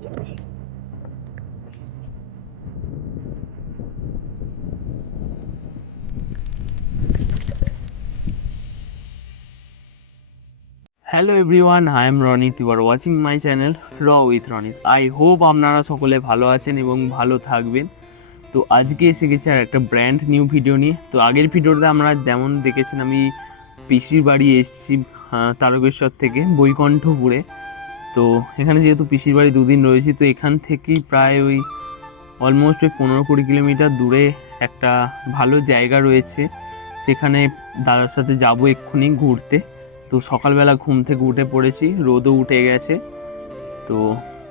Hello everyone I am Ronit you are watching my channel র with Ronit I hope আপনারা সকলে ভালো আছেন এবং ভালো থাকবেন। তো আজকে এসে গেছে আর একটা ব্র্যান্ড নিউ ভিডিও নিয়ে। তো আগের ভিডিওতে আমরা যেমন দেখেছেন, আমি পিসির বাড়ি এসেছি তারকেশ্বর থেকে বৈকণ্ঠপুরে। তো এখানে যেহেতু পিসির বাড়ি দুদিন রয়েছি, তো এখান থেকেই প্রায় ওই অলমোস্ট ওই পনেরো কুড়ি কিলোমিটার দূরে একটা ভালো জায়গা রয়েছে। সেখানে দাদার সাথে যাব এক্ষুনি ঘুরতে। তো সকালবেলা ঘুম থেকে উঠে পড়েছি, রোদও উঠে গেছে। তো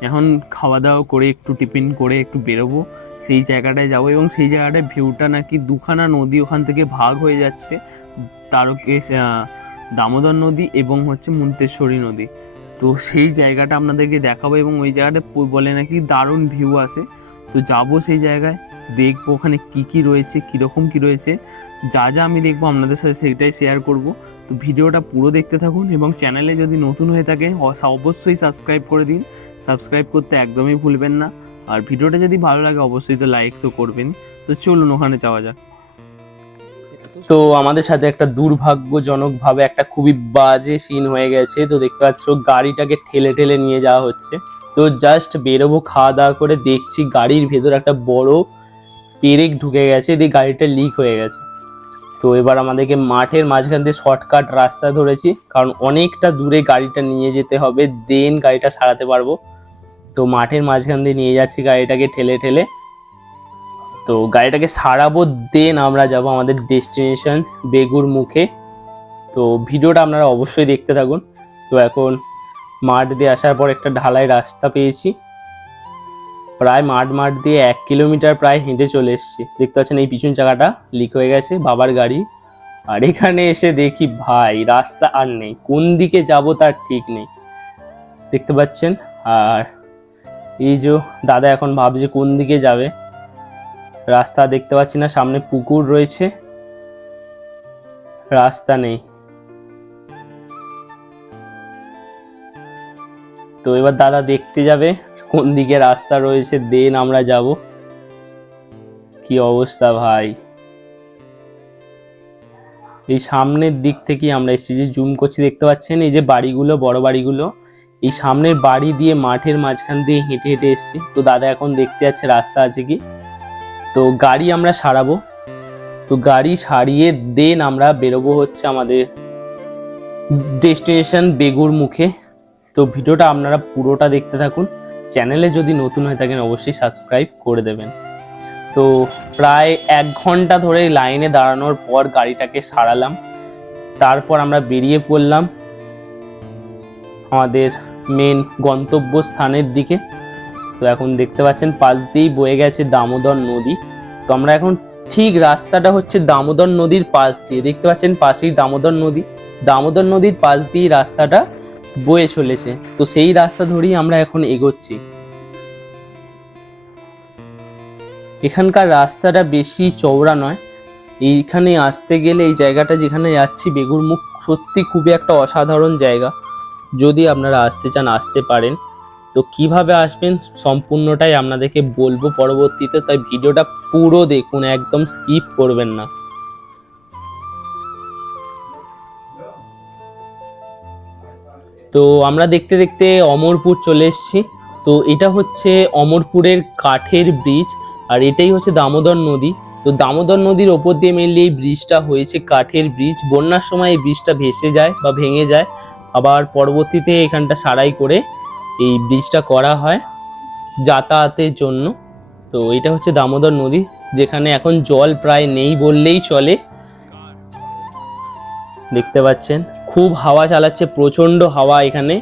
এখন খাওয়া দাওয়া করে একটু টিফিন করে একটু বেরোবো, সেই জায়গাটায় যাব এবং সেই জায়গাটায় ভিউটা নাকি দুখানা নদী ওখান থেকে ভাগ হয়ে যাচ্ছে। তারকে দামোদর নদী এবং হচ্ছে মুন্তেশ্বরী নদী। তো সেই জায়গাটা আপনাদেরকে দেখাবো এবং ওই জায়গাটা বলে নাকি দারুণ ভিউ আছে। তো যাব সেই জায়গায়, দেখব ওখানে কি কি রয়েছে, কীরকম কি রয়েছে। যা যা আমি দেখব আপনাদের সাথে সেটাই শেয়ার করব। তো ভিডিওটা পুরো দেখতে থাকুন এবং চ্যানেলে যদি নতুন হয়ে থাকে অবশ্যই সাবস্ক্রাইব করে দিন। সাবস্ক্রাইব করতে একদমই ভুলবেন না। আর ভিডিওটা যদি ভালো লাগে, অবশ্যই তো লাইক তো করবেন। তো চলুন ওখানে যাওয়া যাক। তো আমাদের সাথে একটা দুর্ভাগ্যজনকভাবে একটা খুবই বাজে সিন হয়ে গেছে। তো দেখতে পাচ্ছ গাড়িটাকে ঠেলে ঠেলে নিয়ে যাওয়া হচ্ছে। তো জাস্ট বেরোবো, খাওয়া দাওয়া করে দেখছি গাড়ির ভেতর একটা বড় পেরেক ঢুকে গেছে, দিয়ে গাড়িটা লিক হয়ে গেছে। তো এবার আমাদেরকে মাঠের মাঝখান দিয়ে শর্টকাট রাস্তা ধরেছি, কারণ অনেকটা দূরে গাড়িটা নিয়ে যেতে হবে দেন গাড়িটা সারাতে পারব। তো মাঠের মাঝখান দিয়ে নিয়ে যাচ্ছি গাড়িটাকে ঠেলে ঠেলে। তো গাড়িটাকে সারাবো দেন আমরা যাব আমাদের ডেস্টিনেশন বেগুর মুখে। তো ভিডিওটা আপনারা অবশ্যই দেখতে থাকুন। তো এখন মাঠ দিয়ে আসার পর একটা ঢালাই রাস্তা পেয়েছি। প্রায় মাঠ মাঠ দিয়ে এক কিলোমিটার প্রায় হেঁটে চলে এসেছি। দেখতে পাচ্ছেন এই পিছন চাকাটা লিক হয়ে গেছে, বাবার গাড়ি। আর এখানে এসে দেখি, ভাই, রাস্তা আর নেই। কোন দিকে যাব তার ঠিক নেই। দেখতে পাচ্ছেন? আর এই যে দাদা এখন ভাবছে কোন দিকে যাবে। রাস্তা দেখতে পাচ্ছি না, সামনে পুকুর রয়েছে। রাস্তা নেই। তো এবার দাদা দেখতে যাবে কোন দিকে রাস্তা রয়েছে, দেন আমরা যাব। কি অবস্থা ভাই? এই সামনের দিক থেকেই আমরা এসেছি, যে জুম করছি, দেখতে পাচ্ছেন? এই যে বাড়িগুলো, বড় বাড়িগুলো, এই সামনের বাড়ি দিয়ে মাঠের মাঝখান দিয়ে হেঁটে হেঁটে এসেছি। তো দাদা এখন দেখতে যাচ্ছে রাস্তা আছে কি? তো গাড়ি আমরা সারাবো। তো গাড়ি সারিয়ে দেন আমরা বেরোবো হচ্ছে আমাদের ডেস্টিনেশন বেগুর মুখে। তো ভিডিওটা আপনারা পুরোটা দেখতে থাকুন। চ্যানেলে যদি নতুন হয়ে থাকেন অবশ্যই সাবস্ক্রাইব করে দেবেন। তো প্রায় এক ঘণ্টা ধরে লাইনে দাঁড়ানোর পর গাড়িটাকে সারালাম। তারপর আমরা বেরিয়ে পড়লাম আমাদের মেন গন্তব্য স্থানের দিকে। তো এখন দেখতে পাচ্ছেন পাশ দিয়েই বয়ে গেছে দামোদর নদী। তো আমরা এখন ঠিক রাস্তাটা হচ্ছে দামোদর নদীর পাশ দিয়ে। দেখতে পাচ্ছেন পাশেই দামোদর নদী। দামোদর নদীর পাশ দিয়ে রাস্তাটা বয়ে চলেছে। তো সেই রাস্তা ধরেই আমরা এখন এগোচ্ছি। এখানকার রাস্তাটা বেশি চওড়া নয়। এইখানে আসতে গেলে এই জায়গাটা যেখানে যাচ্ছি, বেগুর মুখ সত্যি খুবই একটা অসাধারণ জায়গা। যদি আপনারা আসতে চান, আসতে পারেন। তো কীভাবে আসবেন সম্পূর্ণটাই আপনাদেরকে বলব পরবর্তীতে, তাই ভিডিওটা পুরো দেখুন, একদম স্কিপ করবেন না। তো আমরা দেখতে দেখতে অমরপুর চলে এসেছি। তো এটা হচ্ছে অমরপুরের কাঠের ব্রিজ, আর এটাই হচ্ছে দামোদর নদী। তো দামোদর নদীর ওপর দিয়ে মেনলি এই ব্রিজটা হয়েছে কাঠের ব্রিজ। বন্যার সময় এই ব্রিজটা ভেসে যায় বা ভেঙে যায়। আবার পরবর্তীতে এখানটা সারাই করে এই ব্রিজটা করা হয় যাতায়াতের জন্য। তো এটা হচ্ছে দামোদর নদী, যেখানে এখন জল প্রায় নেই বললেই চলে। দেখতে পাচ্ছেন, খুব হাওয়া চালাচ্ছে প্রচণ্ড হাওয়া এখানে।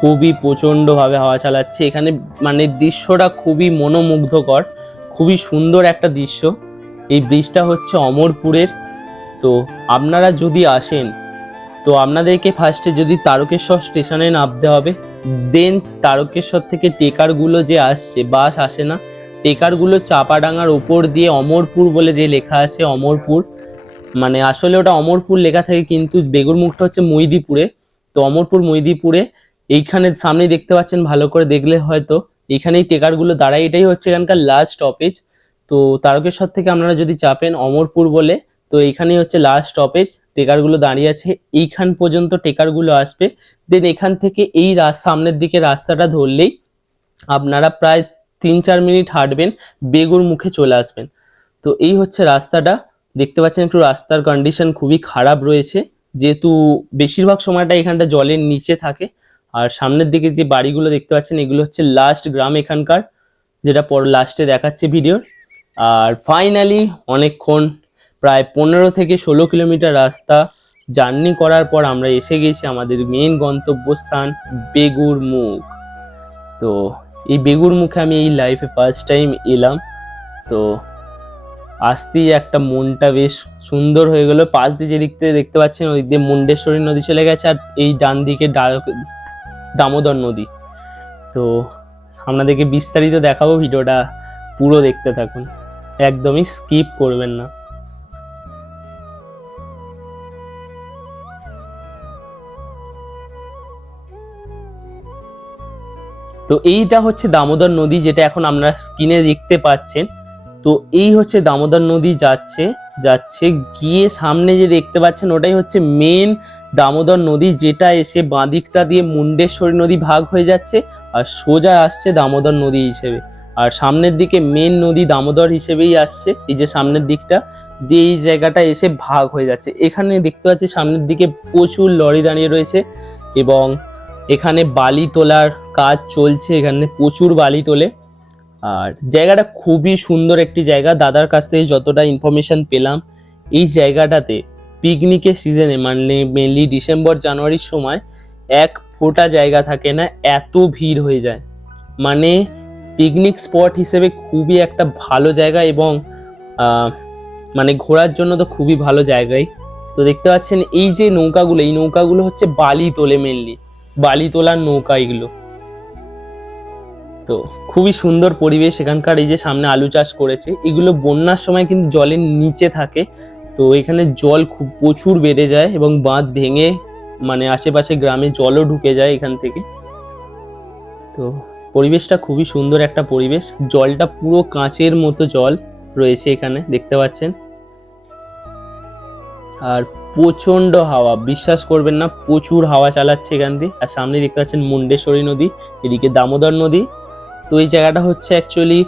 খুবই প্রচন্ডভাবে হাওয়া চালাচ্ছে। এখানে মানে দৃশ্যটা খুবই মনোমুগ্ধকর, খুবই সুন্দর একটা দৃশ্য। এই ব্রিজটা হচ্ছে অমরপুরের। তো আপনারা যদি আসেন তো আপনাদেরকে ফার্স্টে যদি তারকেশ্বর স্টেশনে নামতে হবে দেন তারকেশ্বর থেকে টেকারগুলো যে আসছে বাস আসে না, টেকারগুলো চাপাডাঙ্গার ওপর দিয়ে অমরপুর বলে যে লেখা আছে, অমরপুর মানে আসলে ওটা অমরপুর লেখা থাকে কিন্তু বেগুরমুখটা হচ্ছে মৈদিপুরে, তো অমরপুর মৈদিপুরে, এইখানে সামনে দেখতে পাচ্ছেন, ভালো করে দেখলে হয়তো, এইখানেই টেকারগুলো দাঁড়ায়, এটাই হচ্ছে এখানকার লাস্ট স্টপেজ তো তারকেশ্বর থেকে আপনারা যদি চাপেন অমরপুর বলে তো এইখানেই হচ্ছে লাস্ট স্টপেজ টেকারগুলো দাঁড়িয়ে আছে, এইখান পর্যন্ত টেকারগুলো আসবে। দেন এখান থেকে এই সামনের দিকে রাস্তাটা ধরলেই আপনারা প্রায় তিন চার মিনিট হাঁটবেন, বেগুর মুখে চলে আসবেন। তো এই হচ্ছে রাস্তাটা। দেখতে পাচ্ছেন একটু রাস্তার কন্ডিশন খুবই খারাপ রয়েছে। যেহেতু বেশিরভাগ সময়টা এখানটা জলের নিচে থাকে, আর সামনের দিকে যে বাড়িগুলো দেখতে পাচ্ছেন, এগুলো হচ্ছে লাস্ট গ্রাম এখানকার, যেটা পর লাস্টে দেখাচ্ছে ভিডিওর আর ফাইনালি অনেকক্ষণ প্রায় পনেরো থেকে ষোলো কিলোমিটার রাস্তা। জার্নি করার পর আমরা এসে গেছি আমাদের মেন গন্তব্যস্থান বেগুর মুখ। তো এই বেগুর মুখে আমি এই লাইফে ফার্স্ট টাইম এলাম। তো আসতেই একটা মনটা বেশ সুন্দর হয়ে গেল। পাশ দিয়ে যেদিক থেকে দেখতে পাচ্ছেন ওই দিয়ে মুন্ডেশ্বরী নদী চলে গেছে আর এই ডান দিকে দামোদর নদী। তো আপনাদেরকে বিস্তারিত দেখাবো, ভিডিওটা পুরো দেখতে থাকুন। একদমই স্কিপ করবেন না। তো এইটা হচ্ছে দামোদর নদী যেটা এখন আপনারা স্ক্রিনে দেখতে পাচ্ছেন। তো এই হচ্ছে দামোদর নদী যাচ্ছে যাচ্ছে গিয়ে সামনে যে দেখতে পাচ্ছেন ওটাই হচ্ছে মেন দামোদর নদী যেটা এসে বাঁদিকটা দিয়ে মুন্ডেশ্বরী নদী ভাগ হয়ে যাচ্ছে আর সোজা আসছে দামোদর নদী হিসেবে। আর সামনের দিকে মেন নদী দামোদর হিসেবেই আসছে, এই যে সামনের দিকটা দিয়ে এই জায়গাটা এসে ভাগ হয়ে যাচ্ছে। এখানে দেখতে পাচ্ছি সামনের দিকে প্রচুর লরি দাঁড়িয়ে রয়েছে এবং এখানে বালি তোলার কাজ চলছে, এখানে প্রচুর বালি তোলে। আর জায়গাটা খুবই সুন্দর একটি জায়গা। দাদার কাছ থেকে যতটা ইনফরমেশন পেলাম, এই জায়গাটাতে পিকনিকের সিজনে মানে মেনলি ডিসেম্বর জানুয়ারির সময় এক ফোঁটা জায়গা থাকে না, এত ভিড় হয়ে যায়। মানে পিকনিক স্পট হিসেবে খুবই একটা ভালো জায়গা এবং মানে ঘোরার জন্য তো খুবই ভালো জায়গাই। তো দেখতে পাচ্ছেন, এই যে নৌকাগুলো, এই নৌকাগুলো হচ্ছে বালি তোলে মেনলি বালি তোলার নৌকা এগুলো। তো খুবই সুন্দর পরিবেশ এখানকার, এই যে সামনে আলু চাষ করেছে। এগুলো বন্যার সময় কিন্তু জলের নিচে থাকে। তো এখানে জল খুব প্রচুর বেড়ে যায় এবং বাঁধ ভেঙে মানে আশেপাশে গ্রামে জলও ঢুকে যায় এখান থেকে। তো পরিবেশটা খুবই সুন্দর একটা পরিবেশ। জলটা পুরো কাঁচের মতো জল রয়েছে এখানে, দেখতে পাচ্ছেন। আর প্রচণ্ড হাওয়া। বিশ্বাস করবেন না, প্রচুর হাওয়া চালাচ্ছে এখান দিয়ে। আর সামনে দেখতে পাচ্ছেন মুন্ডেশ্বরী নদী, এদিকে দামোদর নদী। তো এই জায়গাটা হচ্ছে অ্যাকচুয়ালি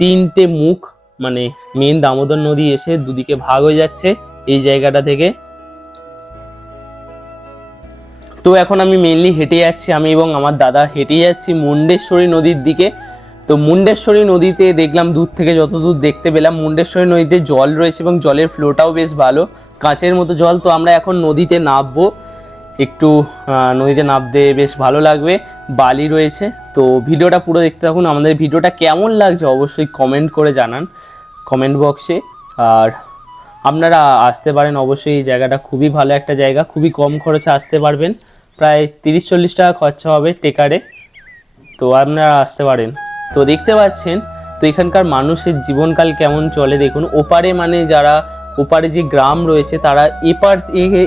তিনটে মুখ মানে মেন দামোদর নদী এসে দুদিকে ভাগ হয়ে যাচ্ছে এই জায়গাটা থেকে। তো এখন আমি মেনলি হেঁটে যাচ্ছি, আমি এবং আমার দাদা হেঁটে যাচ্ছি মুন্ডেশ্বরী নদীর দিকে। তো মুন্ডেশ্বরী নদীতে দেখলাম, দূর থেকে যতদূর দেখতে পেলাম, মুন্ডেশ্বরী নদীতে জল রয়েছে এবং জলের ফ্লোটাও বেশ ভালো। কাঁচের মতো জল তো আমরা এখন নদীতে নামবো। একটু নদীতে নামতে বেশ ভালো লাগবে। বালি রয়েছে। তো ভিডিওটা পুরো দেখতে থাকুন। আমাদের ভিডিওটা কেমন লাগছে অবশ্যই কমেন্ট করে জানান কমেন্ট বক্সে আর আপনারা আসতে পারেন অবশ্যই এই জায়গাটা। খুবই ভালো একটা জায়গা। খুবই কম খরচে আসতে পারবেন। প্রায় তিরিশ চল্লিশ টাকা খরচা হবে টেকারে। তো আপনারা আসতে পারেন। তো দেখতে পাচ্ছেন, তো এখানকার মানুষের জীবনকাল কেমন চলে দেখুন। ওপারে মানে যারা, ওপারে যে গ্রাম রয়েছে, তারা এপার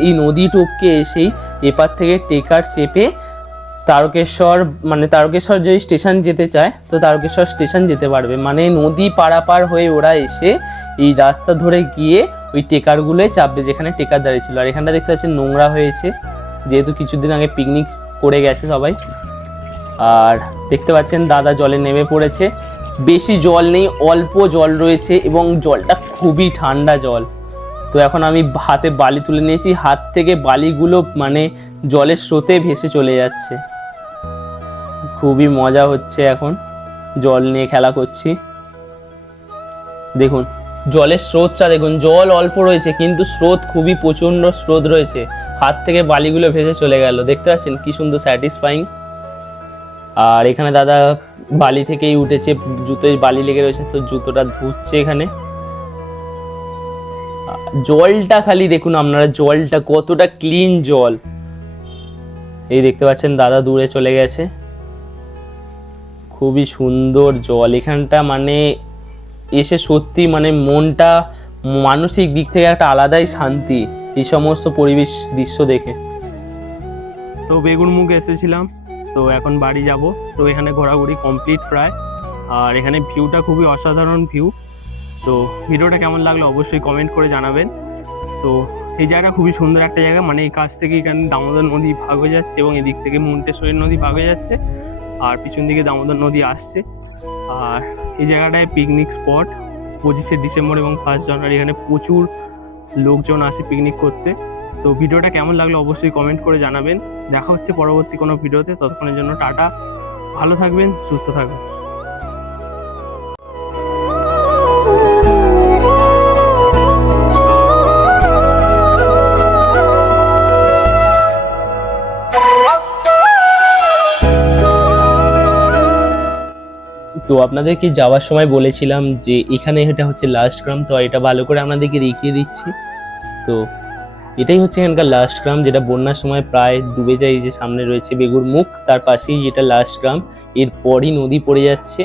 এই নদী টপকে এসেই এপার থেকে টেকার চেপে তারকেশ্বর মানে তারকেশ্বর যদি স্টেশন যেতে চায়, তো তারকেশ্বর স্টেশন যেতে পারবে। মানে নদী পারাপার হয়ে ওরা এসে এই রাস্তা ধরে গিয়ে ওই টেকারগুলোয় চাপবে, যেখানে টেকার দাঁড়িয়ে ছিল। আর এখানটা দেখতে পাচ্ছেন নোংরা হয়েছে, যেহেতু কিছুদিন আগে পিকনিক করে গেছে সবাই। আর দেখতে পাচ্ছেন দাদা জলে নেমে পড়েছে। বেশি জল নেই, অল্প জল রয়েছে এবং জলটা খুবই ঠান্ডা জল। তো এখন আমি হাতে বালি তুলে নিয়েছি, হাত থেকে বালিগুলো মানে জলের স্রোতে ভেসে চলে যাচ্ছে। খুবই মজা হচ্ছে এখন জল নিয়ে খেলা করছি। দেখুন, জলের স্রোতটা দেখুন, জল অল্প রয়েছে কিন্তু স্রোত খুবই প্রচণ্ড স্রোত রয়েছে। হাত থেকে বালিগুলো ভেসে চলে গেল, দেখতে পাচ্ছেন কি সুন্দর স্যাটিসফাইং আর এখানে দাদা বালি থেকেই উঠেছে, জুতোয় বালি লেগে রয়েছে, তো জুতোটা ধুচ্ছে এখানে। জলটা খালি দেখুন আপনারা, জলটা কতটা ক্লিন জল। এই দেখতে পাচ্ছেন দাদা দূরে চলে গেছে। খুবই সুন্দর জল, এখানটা মানে এসে সত্যি মানে মনটা মানসিক দিক থেকে একটা আলাদাই শান্তি, এই সমস্ত পরিবেশ দৃশ্য দেখে। তো তো বেগুনমুখ এসেছিলাম। তো এখন বাড়ি যাব। তো এখানে ঘোরাঘুরি কমপ্লিট প্রায়। আর এখানে ভিউটা খুবই অসাধারণ ভিউ তো ভিডিওটা কেমন লাগল অবশ্যই কমেন্ট করে জানাবেন। তো এই জায়গাটা খুবই সুন্দর একটা জায়গা। মানে এই কাছ থেকে এখানে দামোদর নদী ভাগ হয়ে যাচ্ছে এবং এদিক থেকে মুন্টেশ্বরী নদী ভাগ হয়ে যাচ্ছে। আর পিছন দিকে দামোদর নদী আসছে। আর এই জায়গাটায় পিকনিক স্পট পঁচিশে ডিসেম্বর এবং ফার্স্ট জানুয়ারি। এখানে প্রচুর লোকজন আসে পিকনিক করতে। তো ভিডিওটা কেমন লাগল অবশ্যই কমেন্ট করে জানাবেন। দেখা হচ্ছে পরবর্তী কোনো ভিডিওতে। ততক্ষণের জন্য টাটা। ভালো থাকবেন, সুস্থ থাকবেন। তো আপনাদেরকে যাওয়ার সময় বলেছিলাম যে এখানে এটা হচ্ছে লাস্ট গ্রাম তো এটা ভালো করে আপনাদেরকে দেখিয়ে দিচ্ছি। তো এটাই হচ্ছে এখানকার লাস্ট গ্রাম যেটা বন্যার সময় প্রায় ডুবে যায় এই যে সামনে রয়েছে বেগুর মুখ, তার পাশেই এটা লাস্ট গ্রাম এরপরই নদী পড়ে যাচ্ছে।